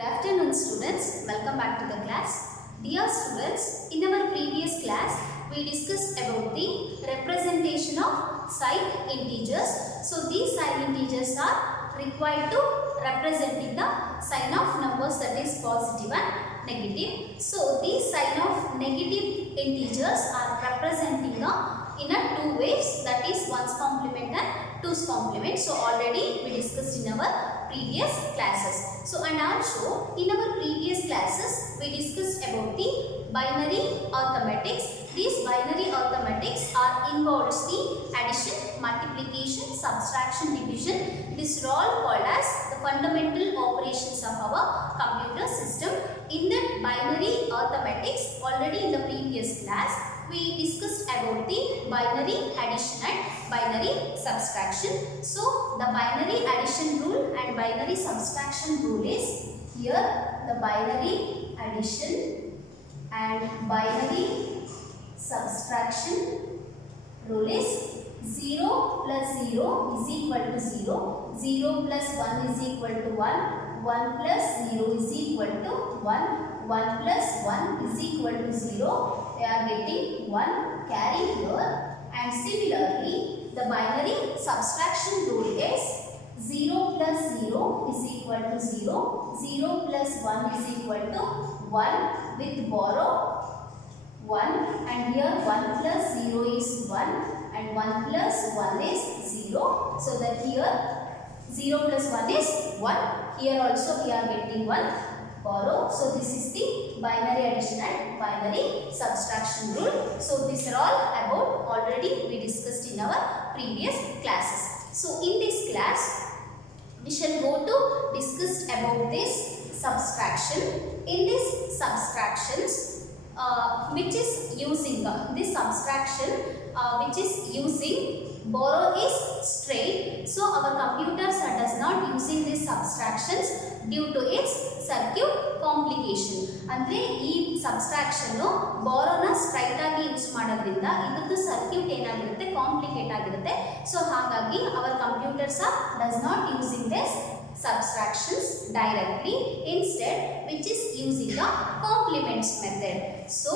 Good afternoon students, welcome back to the class. Dear students, in our previous class we discussed about the representation of signed integers. So these signed integers are required to representing the sign of numbers, that is positive and negative. So these sign of negative integers are representing in a two ways, that is 1's complement and 2's complement. So already we discussed in our previous classes. So and also in our previous classes we discussed about the binary arithmetics. These binary arithmetics are involves the addition, multiplication, subtraction, division. These are all called as the fundamental operations of our computer system. In the binary arithmetics, already in the previous class we discussed about the binary addition and binary subtraction. So the binary addition rule and binary subtraction rule is here. The binary addition and binary subtraction rule is 0 plus 0 is equal to 0, 0 plus 1 is equal to 1, 1 plus 0 is equal to 1, 1 plus 1 is equal to 0. They are getting 1 carry here, and similarly the binary subtraction rule is 0 plus 0 is equal to 0, 0 plus 1 is equal to 1 with borrow 1, and here 1 plus 0 is 1 and 1 plus 1 is 0. So that here 0 plus 1 is 1. Here also we are getting 1 borrow. So this is the binary addition and binary subtraction rule. So these are all about already we discussed in our previous classes. So in this class we shall go to discuss about this subtraction. In this subtractions which is using this subtraction which is using borrow is straight. So our computers does not using these subtractions due to its circuit complication. ಅಂದ್ರೆ ಈ subtraction ಬಾರೋನ straight ಆಗಿ use ಮಾಡೋದ್ರಿಂದ ಇದರದ್ದು circuit ಏನಾಗಿರುತ್ತೆ, complicate ಆಗಿರುತ್ತೆ. So ಹಾಗಾಗಿ our computers does not using this subtractions directly, instead which is using the complements method. So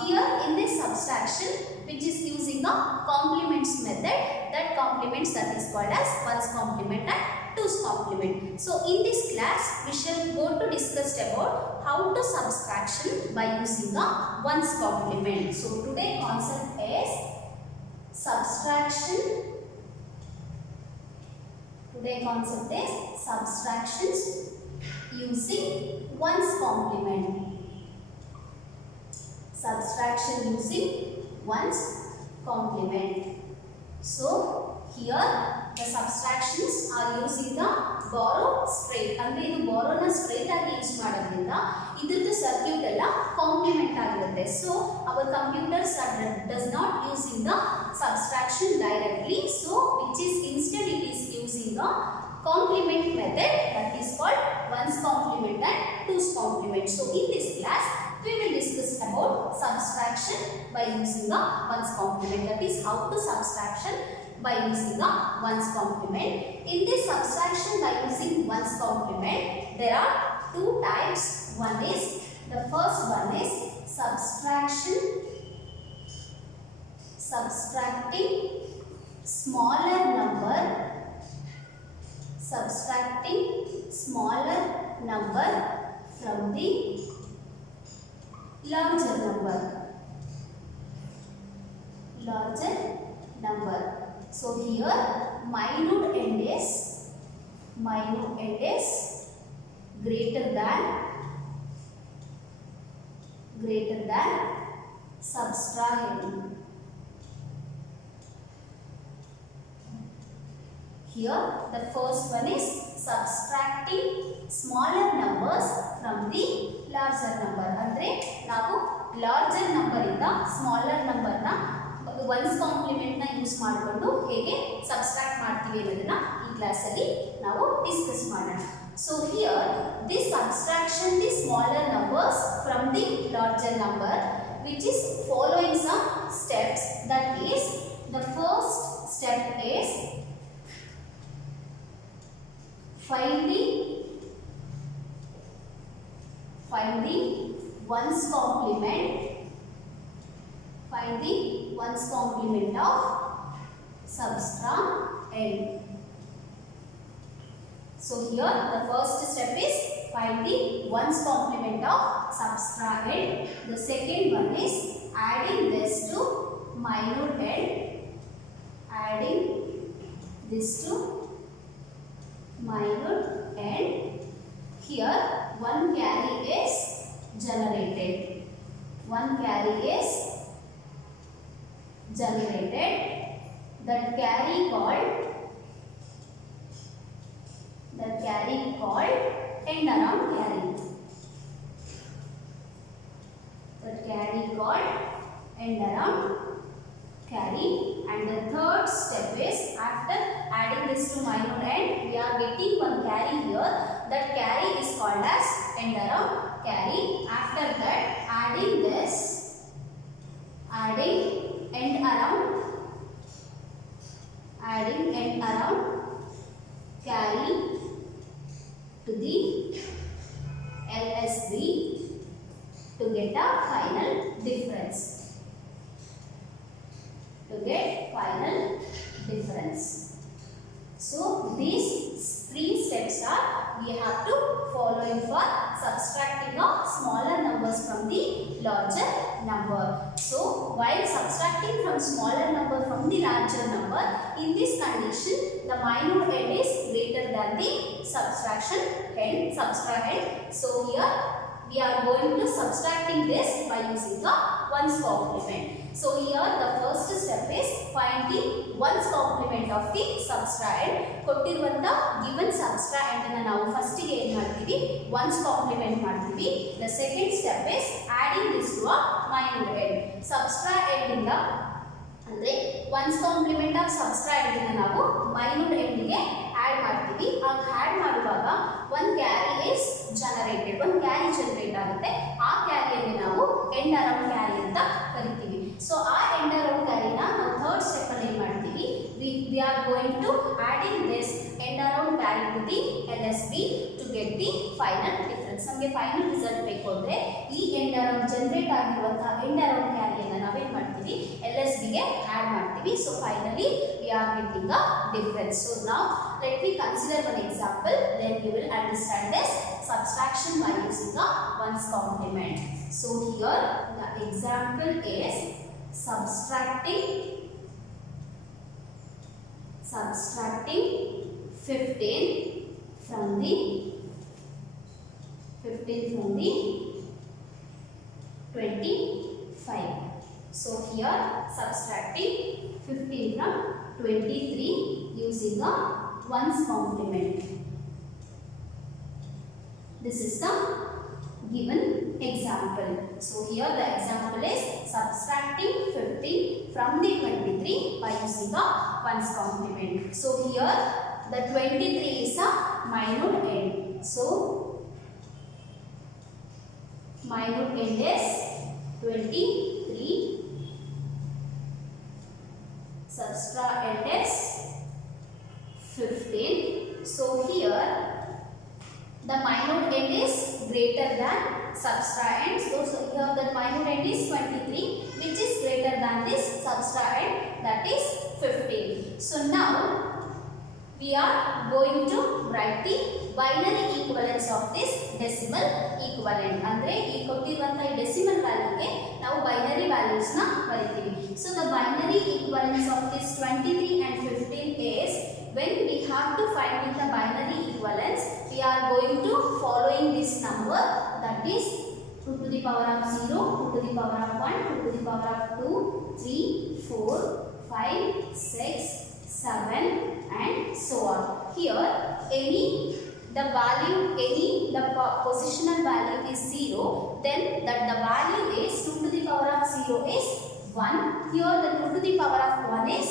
here in this subtraction which is using the complements method, that complements that is called as 1's complement and 2's complement. So in this class we shall go to discuss about how to subtraction by using the 1's complement. So today concept is subtraction. Today concept is subtractions using 1's complement. Subtraction using 1's complement. So here the subtractions are using the borrow straight. ಅಂದ್ರೆ ಇದು borrow ನ straight ಆಗಿ use ಮಾಡೋದ್ರಿಂದ ಇದರದ್ದು circuit ಎಲ್ಲ compliment ಆಗಿರುತ್ತೆ. So our computers does not using the subtraction directly. So which is instead it is using the complement method, that is called 1's complement and 2's complement. So in this class we will discuss about subtraction by using the 1's complement, that is how to subtraction by using the 1's complement. In this subtraction by using 1's complement there are two types. One is, the first one is subtracting smaller number from the larger number. So here minute end is greater than subtrahend. Here the first one is subtracting smaller numbers from the larger number. ಅಂದ್ರೆ ನಾವು larger number ಇಂದ smaller number ನ 1's complement ನ use ಮಾಡಿಕೊಂಡು ಹೇಗೆ subtract ಮಾಡ್ತೀವಿ ಅನ್ನೋದನ್ನ ಈ ಕ್ಲಾಸ್ ಅಲ್ಲಿ ನಾವು ಡಿಸ್ಕಸ್ ಮಾಡೋಣ. So here this subtraction the smaller numbers from the larger number, which is following some steps. That is, the first step is finding 1's complement. Find the 1's complement of subtracend. So here the first step is find the 1's complement of subtracend. The second one is adding this to minor end. Adding this to minor end. Here one carry is generated. One carry is generated. That carry called end around carry. That carry called end around carry. And the third step is after adding this to minor end, we are getting one carry here. That carry is called as end around carry. After that, adding this, adding end around carry to the LSB to get a final difference. So these three steps are we have to follow for subtracting of smaller numbers from the larger number. So while subtracting from smaller number from the larger number, in this condition the minor end is greater than the subtraction end, subtrahend. So here we are going to subtracting this by using the 1's complement. So here the first step is find the 1's complement of the subtrahend. ಕೊಟ್ಟಿರುವಂತ given subtrahend ಅನ್ನು ನಾವು first ಗೆ ಏನು ಮಾಡ್ತೀವಿ 1's complement ಮಾಡ್ತೀವಿ. The second step is adding this to a minor end. Subtrahend ಇಂದ ಅಂದ್ರೆ 1's complement of subtrahend ಇಂದ ನಾವು minor end ಗೆ ಆಡ್ ಮಾಡ್ತೀವಿ. ಆಗ ಆಡ್ ಮಾಡುವಾಗ one carry is generated. one carry generate ಆಗುತ್ತೆ. ಆ ಕ್ಯಾರಿಯನ್ನು ನಾವು end around carry ಅಂತ ಕರಿತೀವಿ. So ಆ end around carry ನ ನಾವು ಥರ್ಡ್ ಸ್ಟೆಪ್ ಅಲ್ಲಿ ಏನು ಮಾಡ್ತೀವಿ, we are going to adding this end around carry to the LSB to get the final difference. ನಮಗೆ ಫೈನಲ್ ರಿಸಲ್ಟ್ ಬೇಕು ಅಂದ್ರೆ ಈ end around ಜನರೇಟ್ ಆಗಿರುವಂತಹ end around carry ಅನ್ನು ನಾವು ಏನು ಮಾಡ್ತೀವಿ LSB ಗೆ ಆಡ್ ಮಾಡ್ತೀವಿ. So finally we are getting a difference. So now let me consider one example, then you will understand this subtraction by using a 1's complement. So here the example is subtracting 15 from the 25. So here subtracting 15 from 23 using a 1's complement. This is the given example. So here the example is subtracting 15 from the 23 by using a 1's complement. So here the 23 is a minor end. So minor end is 23. Subtrahend is 15. So here the minor end is greater than subtrahend. So here the minor end is 23, which is greater than this subtrahend, that is 15. So now we are going to write the binary equivalence of this decimal equivalent. Andre ee kottiruvanta decimal value ge ನಾವು binary values na ಬರಿತೀವಿ. So the binary equivalence of this 23 and 15 is, when we have to find the binary equivalence, we are going to following this number, that is 2 to the power of 0, 2 to the power of 1, 2 to the power of 2, 3, 4, 5, 6, 7 and so on. Here the positional value is 0, then that the value is 2 to the power of 0 is 1. Here the 2 to the power of 1 is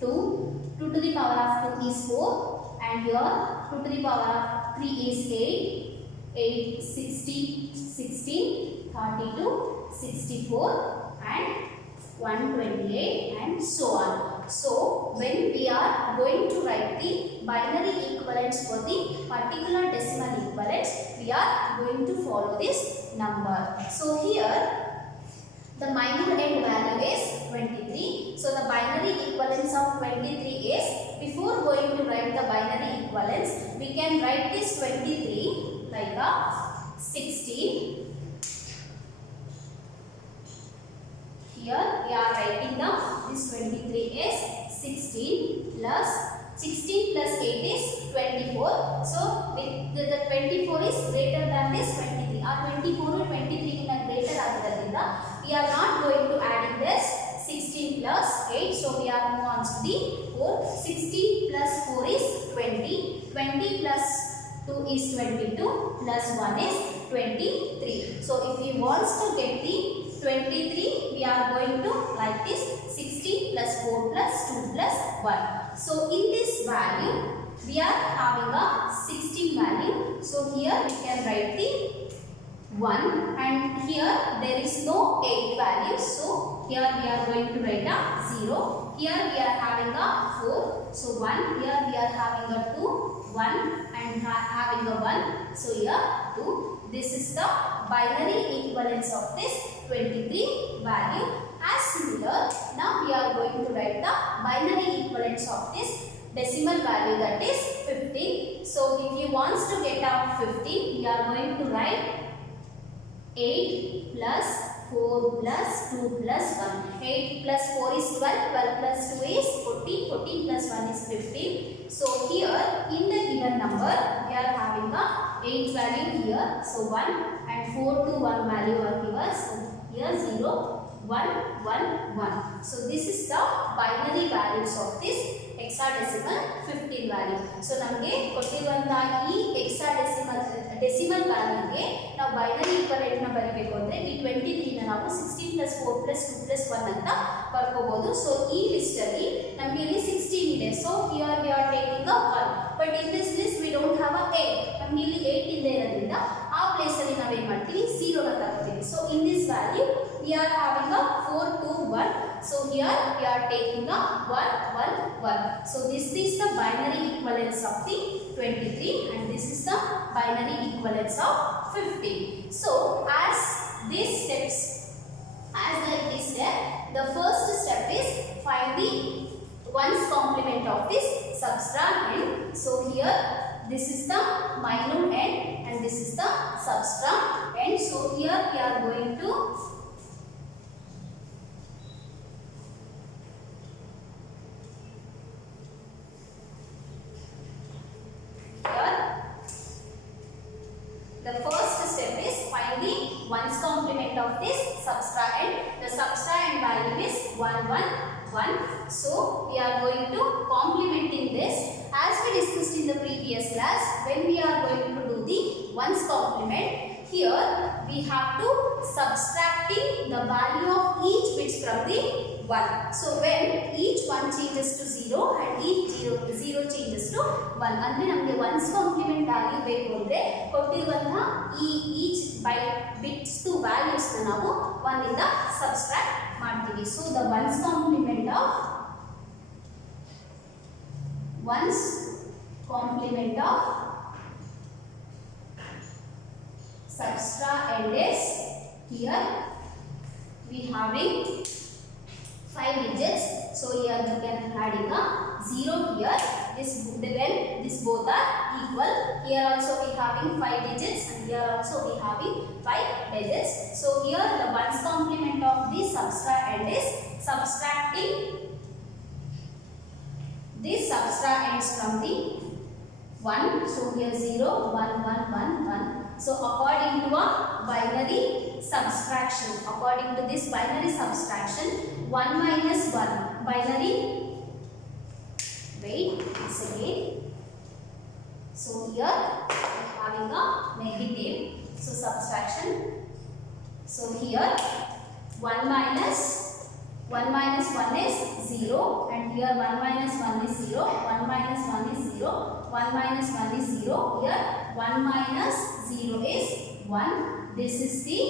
2, 2 to the power of 2 is 4, and here 2 to the power of 3 is 8, 60, 16, 32, 64 and 128 and so on. So when we are going to write the binary equivalents for the particular decimal equivalents, we are going to follow this number. So here the minor end value is 23. So the binary equivalence of 23 is, before going to write the binary equivalence, we can write this 23 like a 16. Here we are writing down this 23 is 16 plus 16 plus 8 is 24. So the 24 is greater than this 23. Our 24 or 23 in a greater than we are not going to add in this 16 plus 8. So we are move on to the 4. 16 plus 4 is 20. 20 plus 2 is 22 plus 1 is 23. So if you want to get the 23, we are going to like this 16 plus 4 plus 2 plus 1. So in this value, we are having a 16 value. So here we can write the 1 and here there is no 8 value. So here we are going to write a 0. Here we are having a 4. So 1. Here we are having a 2. 1 and having a 1. So here 2. This is the binary equivalence of this 23 value. As similar, now we are going to write the binary equivalence of this decimal value, that is 15. So if you want to get out 15, we are going to write 8 plus 4 plus 2 plus 1. 8 plus 4 is 12, 12 plus 2 is 14, 14 plus 1 is 15. So here in the given number, we are having a 8 value here. So 1 and 4 to 1 value are here. So here 0, 1, 1, 1. So this is the binary values of this hexadecimal 15 value. So namge ಕೊಟ್ಟಿರುವಂತ ಈ decimal value ಗೆ ನಾವು binary equivalent ನ ಬರಿಬೇಕು ಅಂದ್ರೆ ಈ 23 ನ ನಾವು 16 plus 4 plus 2 plus 1 ಅಂತ ಬರ್ಕೋಬಹುದು. So ಈ ಲಿಸ್ಟ್ ಅಲ್ಲಿ ನಮಗೆ ಇಲ್ಲಿ 16 ಇದೆ. So here we are taking a 1. But in this list we don't have a 8. ನಮಗೆ ಇಲ್ಲಿ 8 ಇದೆ ಇರೋದ್ರಿಂದ ಆ ಪ್ಲೇಸ್ ಅಲ್ಲಿ ನಾವು ಏನು ಮಾಡ್ತೀವಿ 0 ನ ತಗೊಳ್ತೀವಿ. So in this value we are having a 4 2 1. So here we are taking a 1 1 1. So this is the binary equivalence of the 23 and this is the binary equivalence of 15. So as these steps, as like this step, the first step is find the 1's complement of this subtractand. So here this is the minor end and this is the subtractand. So here we are going to the first step is find the 1's complement of this subtractand. The subtractand value is 1 1 1. So we are going to complementing this as we discussed in the previous class. When we are going to do the 1's complement, here we have to subtracting the value of each bits from the 1. So when each 1 changes to 0 and each 0 changes to 1, ಅಂದ್ರೆ ನಮಗೆ 1's complement value ಬೇಕು ಅಂದ್ರೆ ಕೊಟ್ಟಿರುವಂತ ಈ each by bits to values ನ ನಾವು 1 ಇಂದ subtract ಮಾಡ್ತೀವಿ. So the 1's complement of subtractand is here we having 5 digits. So here we can adding a 0 here. This both are equal. Here also we having 5 digits and here also we having 5 digits. So here the 1's complement of this subtractand is subtracting this subtractands from the 1. So here 0 1 1 1 1. So according to a binary subtraction, according to this binary subtraction, 1 minus 1 binary, wait once again. So here we are having a negative, so subtraction. So here 1 minus 1 is 0 and here 1 minus 1 is 0, 1 minus 1 is 0, 1 minus 1 is 0, here 1 minus 0 is 1. This is the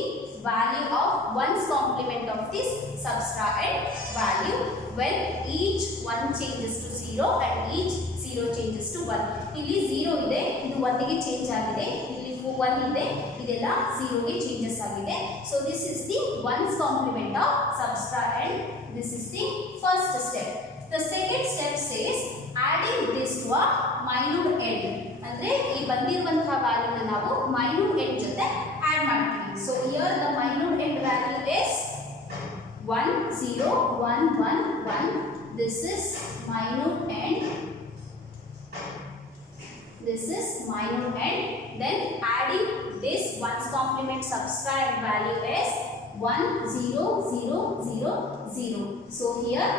value of 1's complement of this subtractand value. when each 1 changes to 0 and each 0 changes to 1. ಇಲ್ಲಿ 0 ಇದೆ, ಇದು 1 ಗೆ change ಆಗಿದೆ, ಇಲ್ಲಿ 1 ಇದೆ, ಇದೆಲ್ಲ 0 ಗೆ changes ಆಗಿದೆ. So this is the 1's complement of subtract and this is the first step. The second step says adding this to a minute end. ಅಂದ್ರೆ ಈ ಬಂದಿರುವಂತಹ ವ್ಯಾಲ್ಯೂನ ನಾವು minute end ಜೊತೆ ಆಡ್ ಮಾಡ್ತೀವಿ. So here the minute end value is 1 0 1 1 1. This is minute end. This is minute end. Then adding this 1's complement subtract value is 1 0 0 0 0. So here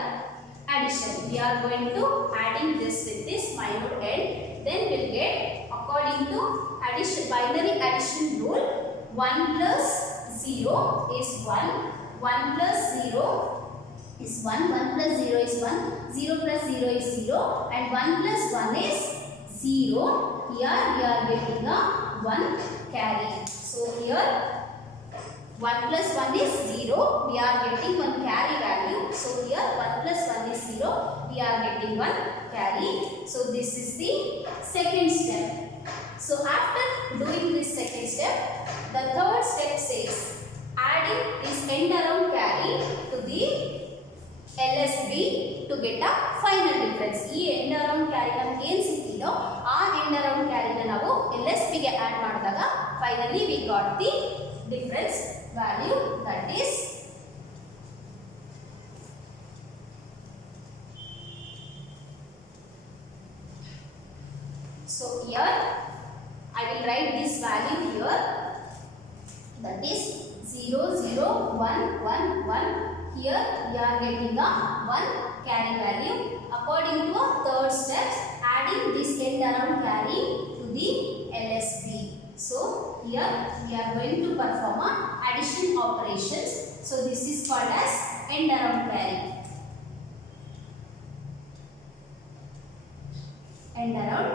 addition. We are going to adding this with this minute end. Then we'll get according to addition binary addition rule 1 plus 0 is 1. 1 plus 0 is 1. 1 plus 0 is 1. 0 plus 0 is 0. And 1 plus 1 is 0. Here we are getting a 1 carry. So here 1 plus 1 is 0. We are getting 1 carry value. So here 1 plus 1 is 0. We are getting 1 carry. So this is the second step. So after doing this second step, the third step says adding this end around carry to the LSB to get a final difference. ಈ end around carry ನಮಗೆ ಏನು ಸಿಕ್ಕಿದೋ ಆ end around carry ನ ನಾವು LSB ಗೆ add ಮಾಡಿದಾಗ finally we got the difference value, that is so here I will write this value here, that is 0 0 1 1 1. Here we are getting a 1 carry value. According to a third step, adding this end around carry to the LSB. So here we are going to perform a addition operations. So this is called as end around carry. End around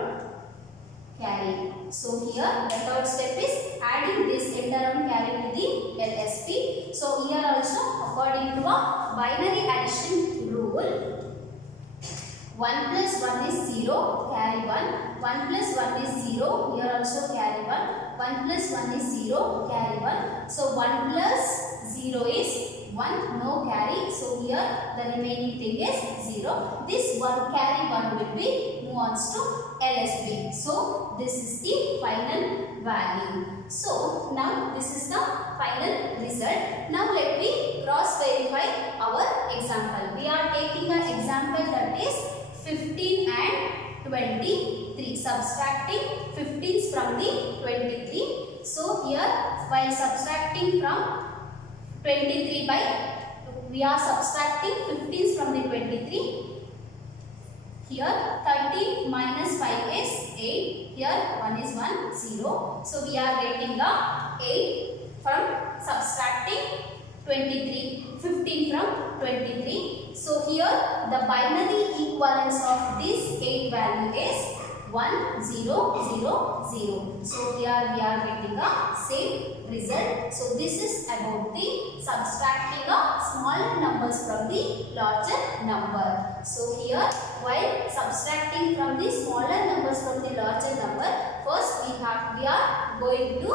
carry. So here the third step is adding this end around carry to the LSB. So here also according to a binary addition rule 1 plus 1 is 0, carry 1. 1 plus 1 is 0, here also carry 1. 1 plus 1 is 0, carry 1. So 1 plus 0 is 1, no carry. So here the remaining thing is 0. This 1 carry 1 will be moves to LSB. So this is the final value. So now this is the final result. Now let me cross verify our example. We are taking an example that is 15 and 23. Subtracting 15s from the 23. So here while subtracting from 23 by we are subtracting 15s from the 23. Here 30 minus 5 is 8. Here 1 is 1 0. So we are getting a 8 from subtracting 23 15 from 23. So here the binary equivalence of this 8 value is 1 0 0 0. So here we are getting a same result. So this is about the subtracting of smaller numbers from the larger number. So here while subtracting from the smaller numbers from the larger number, first we are going to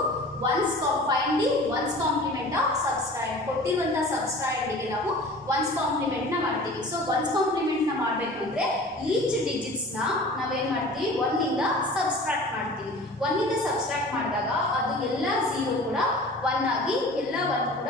find the 1's complement of subtract. ಕೊಟ್ಟಿರುವಂತ subtract ಗೆ ನಾವು 1's complement ನ ಮಾಡ್ತೀವಿ. So 1's complement ನ ಮಾಡಬೇಕು ಅಂದ್ರೆ each digits ನ ನಾವು ಏನು ಮಾಡ್ತೀವಿ 1 ಇಂದ subtract ಮಾಡ್ತೀವಿ. 1 ಇಂದ subtract ಮಾಡಿದಾಗ ಅದು ಎಲ್ಲ 0 ಕೂಡ 1 ಆಗಿ ಎಲ್ಲ 1 ಕೂಡ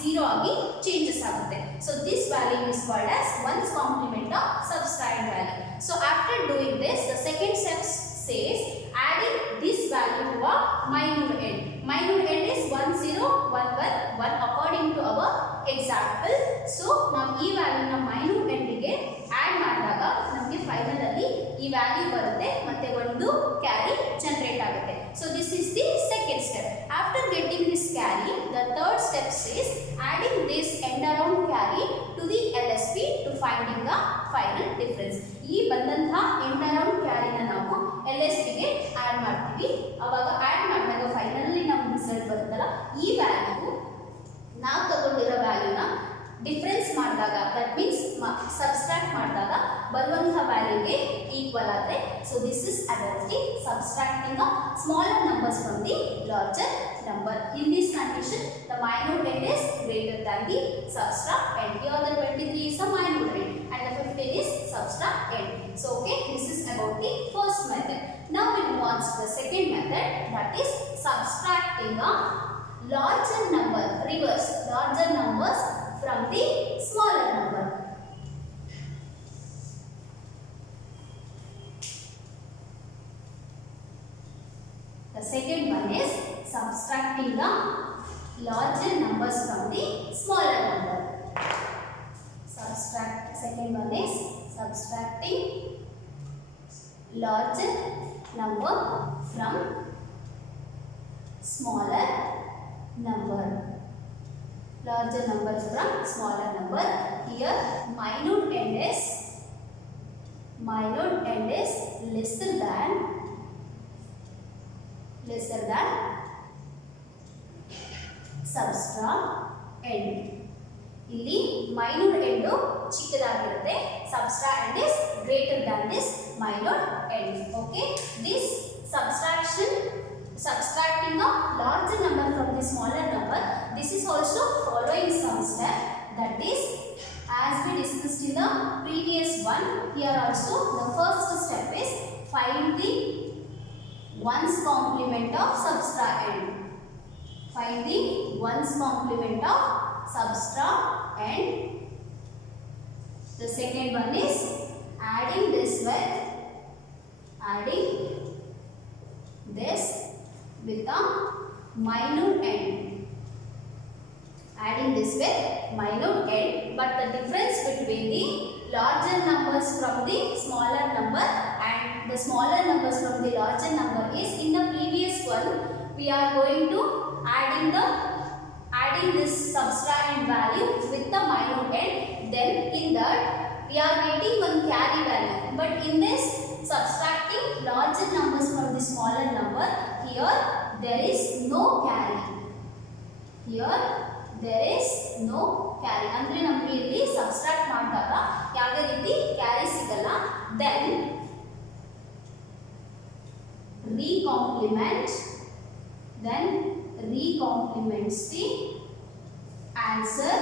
0 ಆಗಿ changes ಆಗುತ್ತೆ. So this value is called as 1's complement of subtract value. So after doing this, the second step says adding this value to a minute end. Minute end is 1 0 1 1 1 according to our example. So ನಾವು ಈ value ನ minute end ಗೆ add ಮಾಡಿದಾಗ ನಮಗೆ final ಅಲ್ಲಿ ಈ value ಬರುತ್ತೆ ಮತ್ತೆ ಒಂದು ಕ್ಯಾರಿ ಜನರೇಟ್ ಆಗುತ್ತೆ. So this is the second step. After getting this carry, the third step says adding this end around carry to the LSB to finding the final difference. ಈ ಬಂದಂತಹ end around carry ನ ನಾವು LSB ಗೆ add ಮಾಡ್ತೀವಿ. ಅವಾಗ add ಮಾಡಿದಾಗ finally ನಮಗೆ result ಬರುತ್ತಲ್ಲ ಈ ವ್ಯಾಲ್ಯೂ ನಾವು ತಗೊಂಡಿರೋ ವ್ಯಾಲ್ಯೂನ ಡಿಫರೆನ್ಸ್ ಮಾಡಿದಾಗ ದಟ್ ಮೀನ್ಸ್ ಸಬ್ಸ್ಟ್ರಾಕ್ಟ್ ಮಾಡಿದಾಗ ಬರುವಂತಹ ವ್ಯಾಲ್ಯೂಗೆ ಈಕ್ವಲ್ ಆದರೆ so this is about the subtracting smaller numbers from the larger number. In this condition, the minute end is greater than the subtract end. Here the 23 is a minute end and the 15 is subtract end. So okay, this is about the first method. Now we move on to the second method, that is subtracting a larger number, reverse larger numbers from the smaller number. The second one is subtracting the larger numbers from the smaller number. Second one is subtracting larger number from smaller number. Larger numbers from smaller number. Here minute end is lesser than subtract end. ಇಲ್ಲಿ minute end ಚಿಕ್ಕದಾಗಿರುತ್ತೆ, subtract end is greater than this minute end. Okay, this subtracting a larger number from the smaller number, this is also following some step, that is as we discussed in the previous one. Here also the first step is find the 1's complement of subtract end. Find the 1's complement of subtract end. The second one is adding this with the minute end. Adding this with minute end, but the difference between the larger numbers from the smaller number and the smaller numbers from the larger number is, in the previous one we are going to adding this subtract end value with the minute end, then in that we are getting one carry value, but in this subtracting larger numbers from the smaller number, here there is no carry. Here there is no carry. ಅಂದ್ರೆ ನಮಗೆ ಇಲ್ಲಿ subtract ಮಾಡಿದಾಗ ಯಾವುದೇ ರೀತಿ carry ಸಿಗಲ್ಲ. Then recomplements the answer.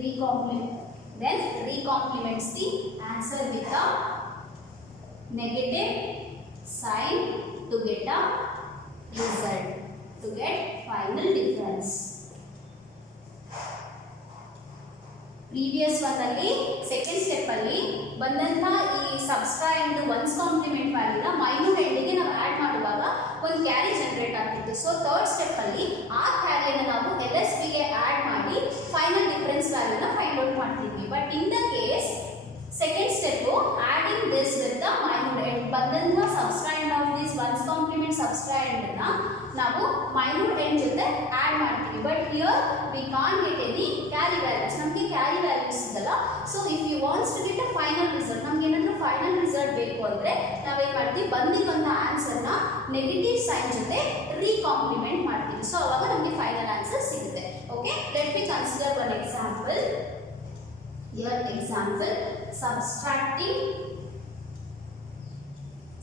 Recomplements the answer with a negative sign to get a result, to get final difference. Previous one ಅಲ್ಲಿ second step ಅಲ್ಲಿ ಬಂದಂತ ಈ ಸಬ್ಸ್ಟ್ರಾಕ್ಟ್ ಅಂಡ್ 1's ಕಾಂಪ್ಲಿಮೆಂಟ್ ವ್ಯಾಲ್ಯೂನ ಮೈನ್ಯೂಟ್ ಎಂಡ್ಗೆ ನಾವು ಆಡ್ ಮಾಡುವಾಗ ಒಂದು ಕ್ಯಾರಿ ಜನರೇಟ್ ಆಗ್ತಿತ್ತು. ಸೊ ಥರ್ಡ್ ಸ್ಟೆಪ್ ಅಲ್ಲಿ ಆ ಕ್ಯಾರಿಯನ್ನು ನಾವು LSB ಗೆ ಆಡ್ ಮಾಡಿ ಫೈನಲ್ ಡಿಫರೆನ್ಸ್ ವ್ಯಾಲ್ಯೂನ ಫೈಂಡ್ ಔಟ್ ಮಾಡ್ತಿದ್ವಿ. But in the case second step adding this with the minuend, ಬಂದಂತ subtract of this 1's complement subtract ಅನ್ನ ನಾವು ಮೈನ್ಯೂಟ್ ಎಂಡ್ ಜೊತೆ ಆಡ್ ಮಾಡ್ತೀವಿ. But here we can't get any carry values, ನಮಗೆ carry values ಸಿಗಲ್ಲ. So if you wants to get a final result, ನಮ್ಗೆ ಏನಾದರೂ final result ಬೇಕು ಅಂದರೆ ನಾವೇನು ಮಾಡ್ತೀವಿ, ಬಂದಿರುವಂಥ ಆನ್ಸರ್ನ ನೆಗೆಟಿವ್ ಸೈನ್ ಜೊತೆ ರೀಕಾಂಪ್ಲಿಮೆಂಟ್ ಮಾಡ್ತೀವಿ. ಸೊ ಅವಾಗ ನಮಗೆ ಫೈನಲ್ ಆನ್ಸರ್ ಸಿಗುತ್ತೆ. Okay, let me consider one example. Here example,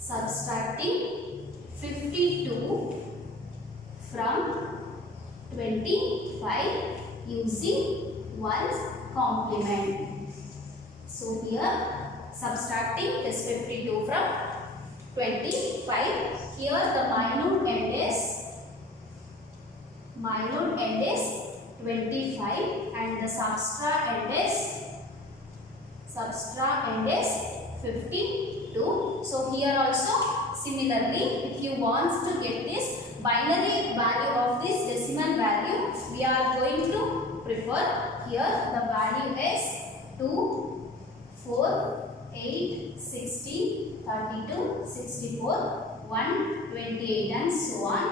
subtracting 52 from 25 using 1's complement. So here subtracting this 52 from 25. Here the minute end is 25 and the subtract end is 52. So here also similarly, if you want to get this binary value of this decimal value, we are going to prefer here the value is 2, 4, 8, 16, 32, 64, 128 and so on.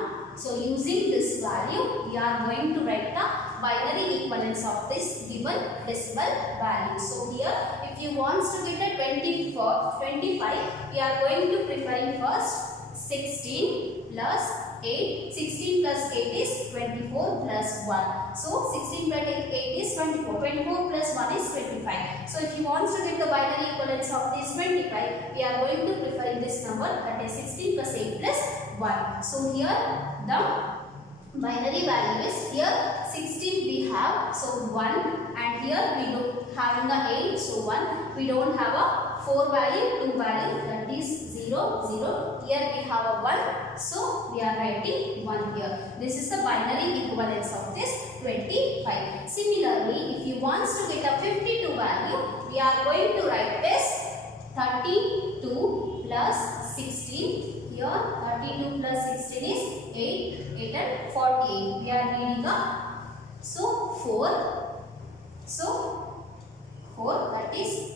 So using this value, we are going to write the binary equivalence of this given decimal value. So here if you want to get a 25, we are going to preferring first 16 plus 8. 16 plus 8 is 24 plus 1. So 16 plus 8 is 24. 24 plus 1 is 25. So if you want to get the binary equivalence of this 25, we are going to prefer in this number, that is 16 plus 8 plus 1. So here the binary value is, here 16 we have, so 1, and here we do having a 8, so 1. We don't have a 4 value, 2 value, that is 0, 0. Here we have a 1, so we are writing 1 here. This is the binary equivalence of this 25. Similarly, if you want to get a 52 value, we are going to write this 32 plus 16. Here 32 plus 16 is 8, 8 and 48. We are needing a, so 4. So 4, that is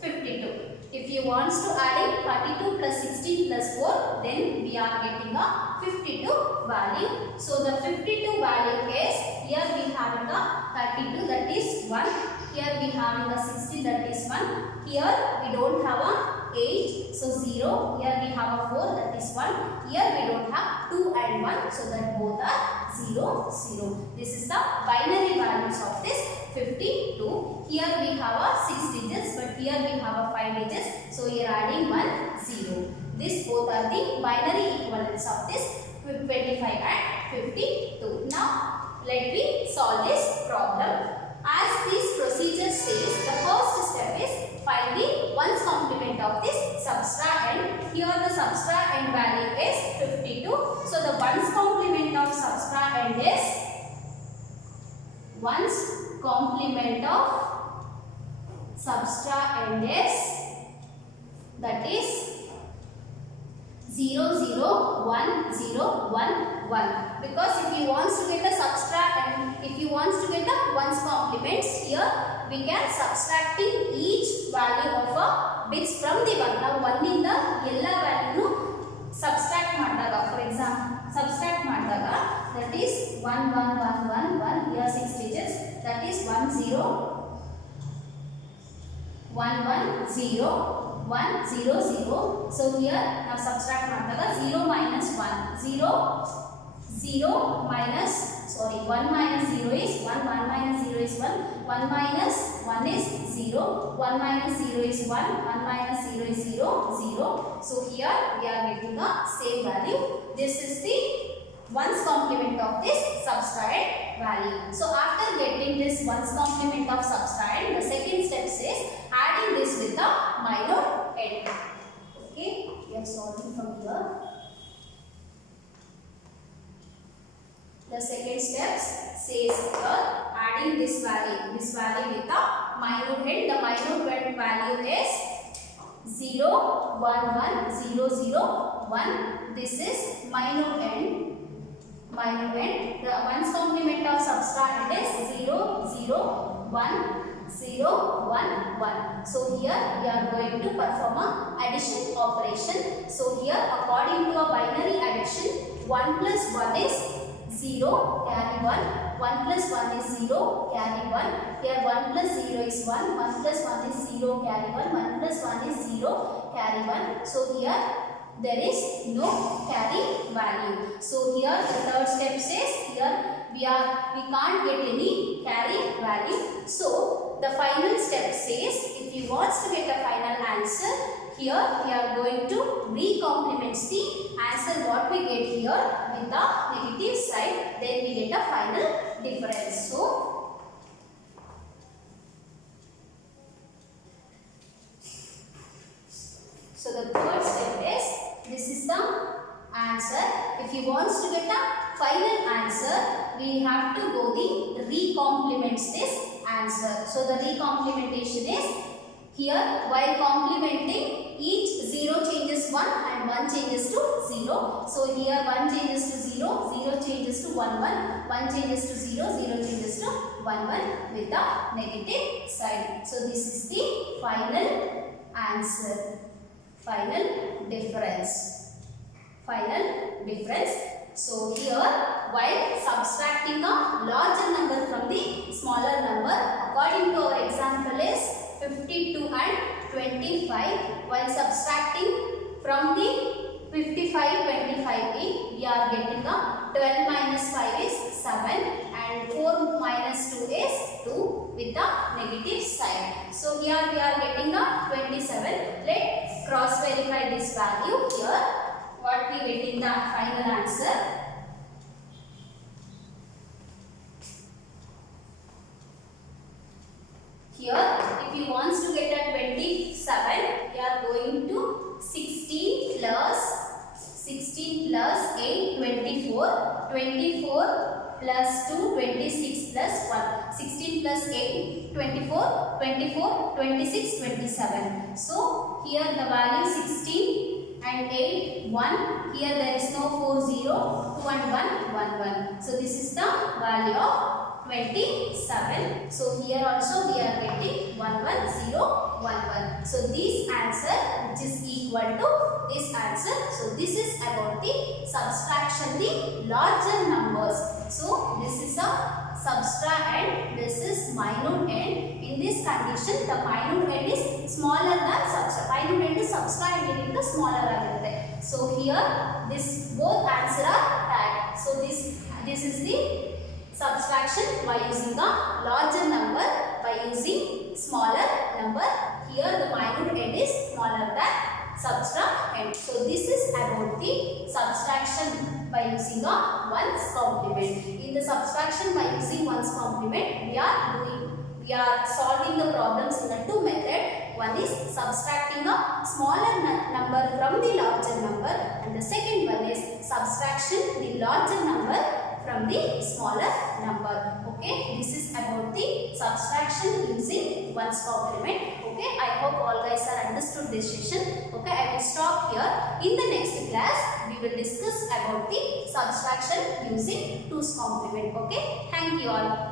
52. If you want to add in 32 plus 16 plus 4, then we are getting a 52 value. So the 52 value is, here we having a 32, that is 1. Here we having a 16, that is 1. Here we don't have a 8, so 0. Here we have a 4, that is 1. Here we don't have 2 and 1, so that both are 0, 0. This is the binary values of this 52. Here we have a 6 digits, but here we have a 5 digits, so we are adding 1, 0. These both are the binary equivalents of this 25 and 52. Now let me solve this problem. As this procedure says, the first step is find the 1's complement of this subtrahend. Here the subtrahend value is 52. So the 1's complement of subtrahend is 1's complement of subtrahend is, that is 0, 0, 1, 0, 1, 1. Because if you want to get a subtract, if you want to get a 1's complements, here we can subtracting each value of a bits from the 1. Now 1 in the yella value subtract madaga. For example, subtract madaga, that is 1, 1, 1, 1, 1. Here 6 digits, that is 1, 0, 1, 1, 0. 1, 0, 0. So here now subtract madaga, 0 minus 1. 0, 0 minus, sorry, 1 minus 0 is 1, 1 minus 0 is 1, 1 minus 1 is 0, 1 minus 0 is 1, 1 minus 0 is 0, 0. So here we are getting the same value. This is the 1's complement of this subtrahend value. So after getting this 1's complement of subtrahend, the second step says adding this with the minor end. Okay, we are solving from here. The second step says here adding this value with the minor end. The minor end value is 0, 1, 1, 0, 0, 1. This is minor end. Minor end. The 1's complement of subtrahend is 0, 0, 1, 0, 1, 1. So here we are going to perform a addition operation. So here according to a binary addition, 1 plus 1 is 0, carry 1. 1 plus 1 is 0, carry 1. Here 1 plus 0 is 1. 1 plus 1 is 0, carry 1. 1 plus 1 is 0, carry 1. So here there is no carry value. So here the third step says here we can't get any carry value. So the final step says if you want to get a final answer, here we are going to recomplement the answer what we get here with the negative side, then we get a final difference. So the third step is, this is the answer. If you want to get a final answer, we have to go the recomplements this answer. So the recomplementation is, here while complementing each 0 changes 1 and 1 changes to 0. So here 1 changes to 0, 0 changes to 1, 1, 1 changes to 0, 0 changes to 1, 1 with the negative side. So this is the final answer. Final difference. Final difference. So here while subtracting a larger number from the smaller number, according to our example is 52 and 25, while subtracting from the 55, 25 we are getting 12 minus 5 is 7 and 4 minus 2 is 2 with the negative sign. So here we are getting a 27. Let's cross verify this value here. What we get in the final answer? Here, if you want to get a 27, we are going to 16 plus 8, 24. 24 plus 2, 26 plus 1. 16 plus 8, 24. 24, 26, 27. So, here the value 16 and 8, 1. Here there is no 4, 0. 2 and 1, 1, 1. So, this is the value of 27. So here also we are getting 1, 1, 0, 1, 1. So this answer which is equal to this answer. So this is about the subtraction the larger numbers. So this is a subtract and this is minute end. In this condition the minute end is smaller than subtract. Minute end is subtract and the smaller agirute. So here this both answer are tagged. So this is the subtraction by using a larger number by using smaller number. Here the minute end is smaller than subtract end. So this is about the subtraction by using a 1's complement. In the subtraction by using 1's complement, we are solving the problems in a two method. One is subtracting a smaller number from the larger number, and the second one is subtraction the larger number from the smaller number. Okay, this is about the subtraction using 1's complement. Okay, I hope all guys are understood this session. Okay, I will stop here. In the next class, we will discuss about the subtraction using 2's complement. Okay, thank you all.